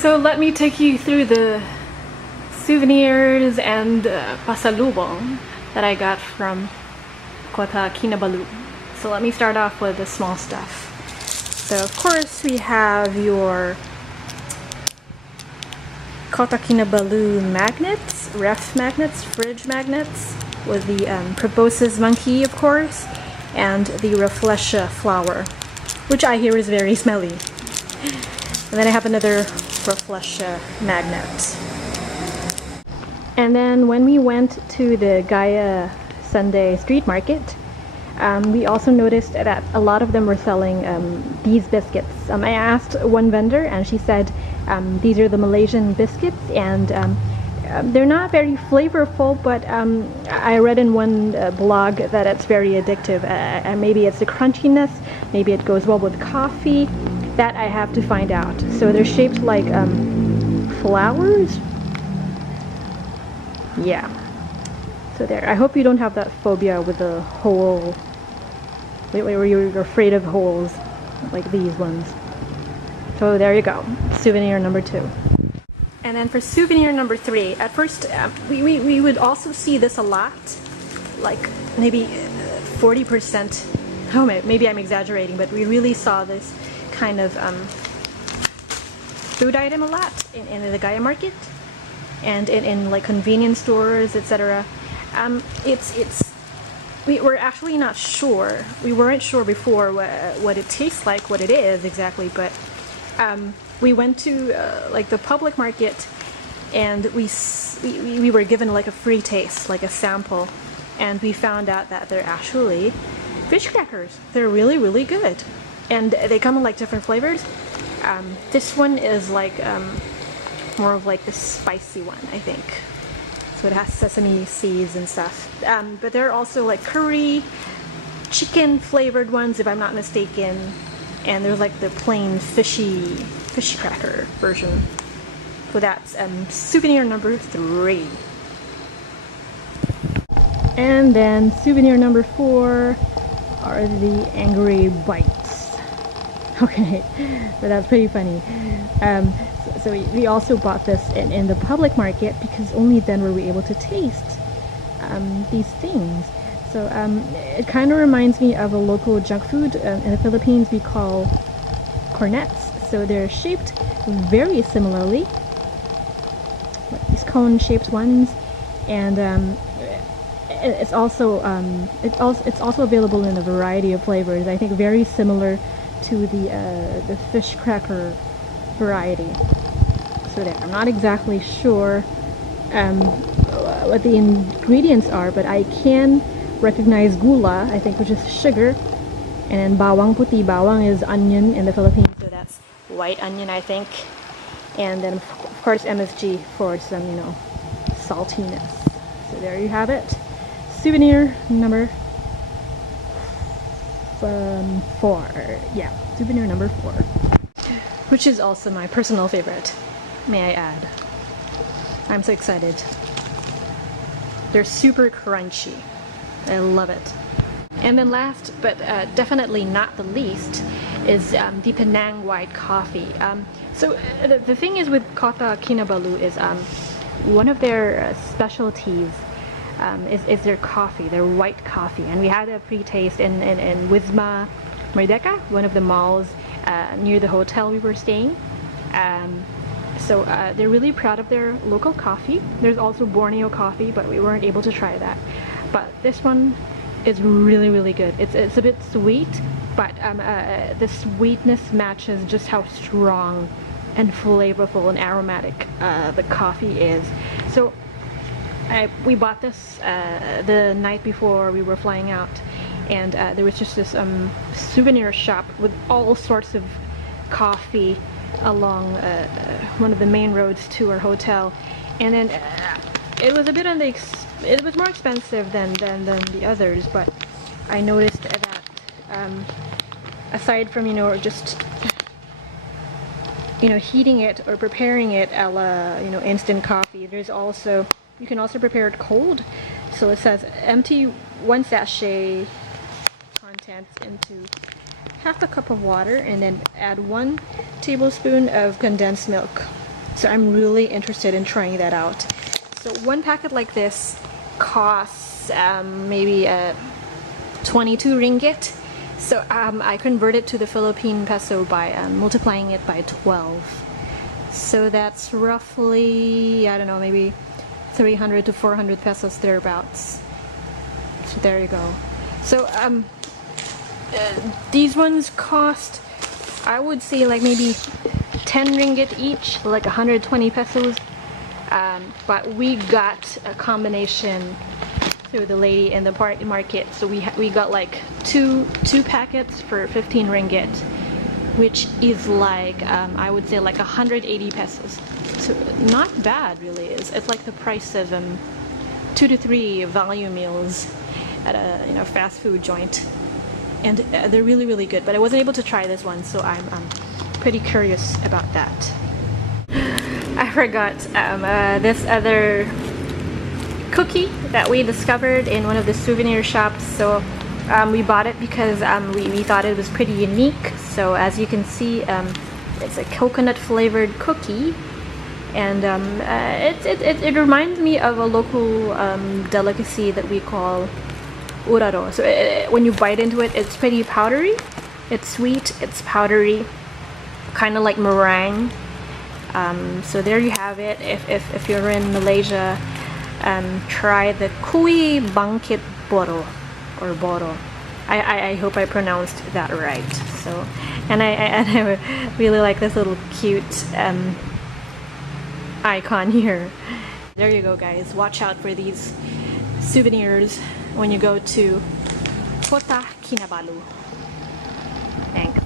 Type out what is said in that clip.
So let me take you through the souvenirs and pasalubong that I got from Kota Kinabalu. So let me start off with the small stuff. So of course we have your Kota Kinabalu magnets, ref magnets, fridge magnets, with the proboscis monkey, of course, and the rafflesia flower, which I hear is very smelly. And then I have another rafflesia magnet. And then when we went to the Gaia Sunday street market, we also noticed that a lot of them were selling these biscuits. I asked one vendor and she said these are the Malaysian biscuits, and they're not very flavorful, but I read in one blog that it's very addictive. And maybe it's the crunchiness, maybe it goes well with coffee. That I have to find out. So they're shaped like flowers. Yeah. So there. I hope you don't have that phobia with the hole. Where you're afraid of holes, like these ones. So there you go. Souvenir number 2. And then for souvenir number 3, at first we would also see this a lot, like maybe 40%. Oh, maybe I'm exaggerating, but we really saw this kind of food item a lot in the Gaia market and in like convenience stores, etc. We were actually not sure. We weren't sure before what it tastes like, what it is exactly, but we went to like the public market, and we were given like a free taste, like a sample, and we found out that they're actually fish crackers. They're really, really good. And they come in like different flavors. This one is like more of like the spicy one, I think. So it has sesame seeds and stuff. But there are also like curry, chicken flavored ones, if I'm not mistaken. And there's like the plain fish cracker version. So that's souvenir number 3. And then souvenir number 4 are the angry bites. Okay, but that's pretty funny. So we also bought this in the public market because only then were we able to taste these things. So it kind of reminds me of a local junk food in the Philippines we call cornets. So they're shaped very similarly, like these cone-shaped ones, and it's also available in a variety of flavors. I think very similar to the fish cracker variety. So there, I'm not exactly sure what the ingredients are, but I can recognize gula, I think, which is sugar, and then bawang puti. Bawang is onion in the Philippines, so that's white onion, I think. And then of course MSG for some, saltiness. So there you have it. Souvenir number 4. Yeah, souvenir number 4. Which is also my personal favorite, may I add. I'm so excited. They're super crunchy. I love it. And then last, but definitely not the least, is the Penang white coffee. So the thing is with Kota Kinabalu is one of their specialties is their coffee, their white coffee. And we had a pre-taste in Wisma Merdeka, one of the malls near the hotel we were staying. So they're really proud of their local coffee. There's also Borneo coffee, but we weren't able to try that. But this one is really, really good. It's a bit sweet, but the sweetness matches just how strong and flavorful and aromatic the coffee is. So we bought this the night before we were flying out, and there was just this souvenir shop with all sorts of coffee along one of the main roads to our hotel, and then it was a bit it was more expensive than the others, but I noticed that aside from just heating it or preparing it a la instant coffee, you can also prepare it cold. So it says empty 1 sachet contents into half a cup of water and then add 1 tablespoon of condensed milk. So I'm really interested in trying that out. So one packet like this costs maybe 22 ringgit. So I convert it to the Philippine peso by multiplying it by 12. So that's roughly, I don't know, maybe 300 to 400 pesos thereabouts. So there you go. So these ones cost, I would say, like maybe 10 ringgit each, like 120 pesos. But we got a combination through the lady in the market, so we got like two packets for 15 ringgit, which is like I would say like 180 pesos. So not bad, really. It's like the price of 2 to 3 value meals at a fast food joint, and they're really good. But I wasn't able to try this one, so I'm pretty curious about that. I forgot this other cookie that we discovered in one of the souvenir shops. So we bought it because we thought it was pretty unique. So as you can see, it's a coconut flavored cookie, and it reminds me of a local delicacy that we call uraro. So when you bite into it, it's pretty powdery. It's sweet, it's powdery, kind of like meringue. So there you have it. If you're in Malaysia, try the kui bangkit boro or boro. I hope I pronounced that right. So, and I really like this little cute icon here. There you go, guys. Watch out for these souvenirs when you go to Kota Kinabalu. Thanks.